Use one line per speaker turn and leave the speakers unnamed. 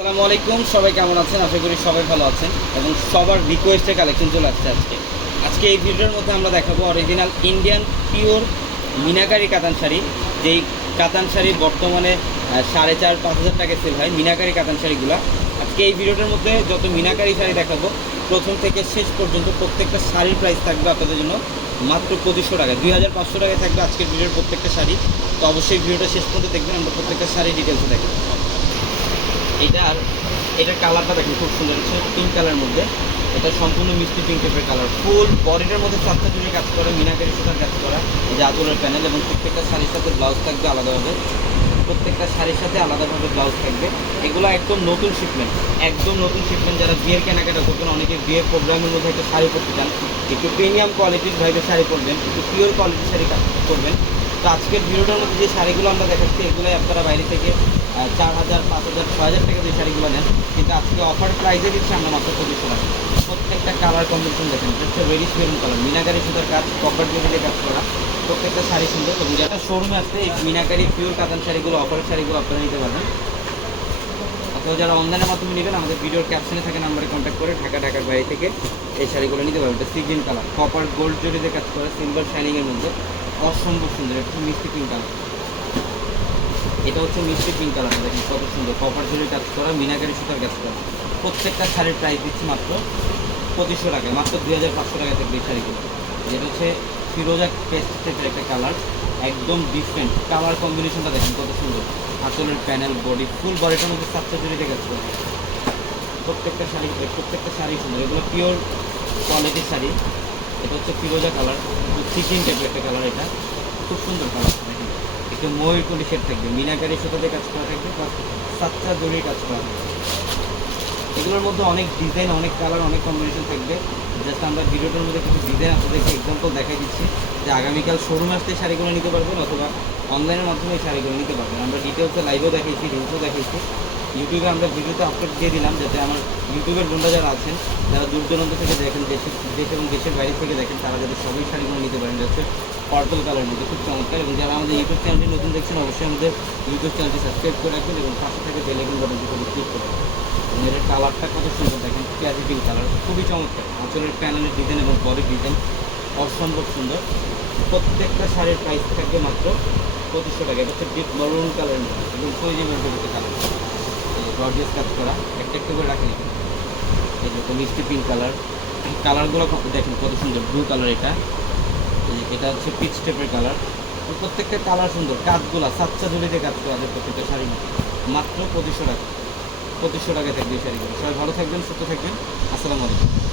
আসসালামু আলাইকুম, সবাই কেমন আছেন? আশা করি সবাই ভালো আছেন এবং সবার রিকোয়েস্টে কালেকশন চলে আসছে আজকে। আজকে এই ভিডিওর মধ্যে আমরা দেখাবো অরিজিনাল ইন্ডিয়ান পিওর মিনাকারি কাতান শাড়ি, যেই কাতান শাড়ি বর্তমানে সাড়ে চার, পাঁচ হাজার টাকা সেল হয়, মিনাকারি কাতান শাড়িগুলো। আজকে এই ভিডিওটার মধ্যে যত মিনাকারি শাড়ি দেখাবো, প্রথম থেকে শেষ পর্যন্ত প্রত্যেকটা শাড়ির প্রাইস থাকবে আপনাদের জন্য মাত্র পঁচিশশো টাকা দুই হাজার পাঁচশো টাকায় থাকবে আজকের ভিডিওর প্রত্যেকটা শাড়ি। তো অবশ্যই ভিডিওটা শেষ পর্যন্ত দেখবেন, আমরা প্রত্যেকটা শাড়ি ডিটেলসে দেখব। এটার এটার কালারটা দেখেন খুব সুন্দর হচ্ছে পিঙ্ক কালার মধ্যে। এটা সম্পূর্ণ মিষ্টি পিঙ্ক টাইপের কালার ফুল বডিটার মধ্যে চারটা জুড়ে কাজ করা, মিনাকারি সুতার কাজ করা, এই যে আতুরের প্যানেল এবং প্রত্যেকটা শাড়ির সাথে ব্লাউজ থাকবে আলাদাভাবে প্রত্যেকটা শাড়ির সাথে আলাদাভাবে ব্লাউজ থাকবে। এগুলো একদম নতুন শিপমেন্ট একদম নতুন শিপমেন্ট যারা বিয়ের কেনাকাটা করবেন, অনেকে বিয়ের প্রোগ্রামের মধ্যে একটা শাড়ি পরতে চান। একটু প্রিমিয়াম কোয়ালিটির ভাইবে শাড়ি পরবেন, একটু পিওর কোয়ালিটির শাড়ি করবেন তো আজকের ভিডিওটার মধ্যে যে শাড়িগুলো আমরা দেখাচ্ছি, এগুলোই আপনারা বাইরে থেকে চার হাজার, পাঁচ হাজার, ছয় হাজার টাকা দিয়ে শাড়িগুলো নেন। কিন্তু আজকে অফার প্রাইসে দিচ্ছি আমরা মাত্র পঁচিশশো টাকা প্রত্যেকটা কালার কম্বিনেশন দেখেন হচ্ছে রেডিশ মেরুন কালার মিনাকারি সুতার কাজ কপার জুয়েলারি কাজ করা। প্রত্যেকটা শাড়ি সুন্দর। এবং যেটা শোরুমে আসছে এই মিনাকারি পিওর কাতান শাড়িগুলো অফারের শাড়িগুলো আপনারা নিতে পারবেন। অথবা যারা অনলাইনের মাধ্যমে নেবেন, আমাদের ভিডিওর ক্যাপশনে থাকা নাম্বারে কন্ট্যাক্ট করে ঢাকা, ঢাকার বাইরে থেকে এই শাড়িগুলো নিতে পারবেন। এটা sea green colour copper gold জরিতে কাজ করা সিলভার শাইনিংয়ের মধ্যে। অসম্ভব সুন্দর এটা হচ্ছে মিষ্টি পিঙ্ক কালার এটা হচ্ছে মিষ্টি পিঙ্ক কালার দেখেন কত সুন্দর। কপার জরি কাজ করা, মিনাকারি সুতার কাজ করা। প্রত্যেকটা শাড়ির প্রাইস দিচ্ছি মাত্র পঁচিশশো টাকায়, মাত্র দুই হাজার পাঁচশো টাকা থাকবে এই শাড়িগুলো। যেটা হচ্ছে ফিরোজা পেস্ট টাইপের একটা কালার একদম ডিফারেন্ট কালার কম্বিনেশনটা দেখেন কত সুন্দর। আঁচলের প্যানেল বডি ফুল বডিটার মধ্যে সাতটা জড়িতে কাজ করা। প্রত্যেকটা শাড়ি প্রত্যেকটা শাড়ি সুন্দর। এগুলো পিওর কোয়ালিটির শাড়ি। এটা হচ্ছে ফিরোজা কালার চিকেন টাইপের একটা কালার এটা। খুব সুন্দর কালার দেখেন একটু ময়ূরকলি শেড থাকবে। মিনাকারি সুতাতে কাজ করা থাকবে প্লাস সাতটা দড়ির কাজ করা থাকবে। এগুলোর মধ্যে অনেক ডিজাইন অনেক কালার অনেক কম্বিনেশন থাকবে। জাস্ট আমরা ভিডিওটার মধ্যে কিছু ডিজাইন আপনাদেরকে এক্সাম্পল দেখাই দিচ্ছি। যে আগামীকাল শোরুম আসতে শাড়িগুলো নিতে পারবেন অথবা অনলাইনের মাধ্যমে এই শাড়িগুলো নিতে পারবেন। আমরা ডিটেলসে লাইভও দেখাইছি রিলসও দেখাইছি। ইউটিউবে আমরা ভিডিওতে আপলোড দিয়ে দিলাম যাতে আমার ইউটিউবের বন্ধুরা যারা আছেন, যারা দূর দূরান্ত থেকে দেখেন, দেশের দেশ এবং দেশের বাইরে থেকে দেখেন, তারা যাতে সবই শাড়িগুলো নিতে পারেন। যাচ্ছে পার্পল কালার মধ্যে খুব চমৎকার। এবং যারা আমাদের ইউটিউব চ্যানেলটি নতুন দেখছেন, অবশ্যই আমাদের ইউটিউব চ্যানেলটি সাবস্ক্রাইব করে রাখবেন এবং পাশে থেকে বেলেগুন বাটনটি করে ক্লিক করবেন এবং এটার কালারটা কত সুন্দর দেখেন পেঁয়াজি পিঙ্ক কালার খুবই চমৎকার। আঁচলের প্যানেলের ডিজাইন এবং বডি ডিজাইন অসম্ভব সুন্দর। প্রত্যেকটা শাড়ির প্রাইস থাকবে মাত্র পঁচিশশো টাকা। এটা হচ্ছে ডিপ মরুন মধ্যে, এবং মেন্টালিটি কালার গর্জিয়াস কাজ করা। একটা একটা করে রাখেন। এই যে মিষ্টি পিঙ্ক কালার কালারগুলো দেখেন, কত সুন্দর ব্লু কালার এটা। এটা হচ্ছে পিচ টেপের কালার প্রত্যেকটা কালার সুন্দর। কাজগুলো সাচ্চা জুড়ে কাজ করা যায় প্রত্যেকটা শাড়ি। মাত্র পঁচিশশো টাকা। পঁচিশশো টাকা থাকবে শাড়িগুলো। সবাই ভালো থাকবেন, সুস্থ থাকবেন। আসসালামু আলাইকুম।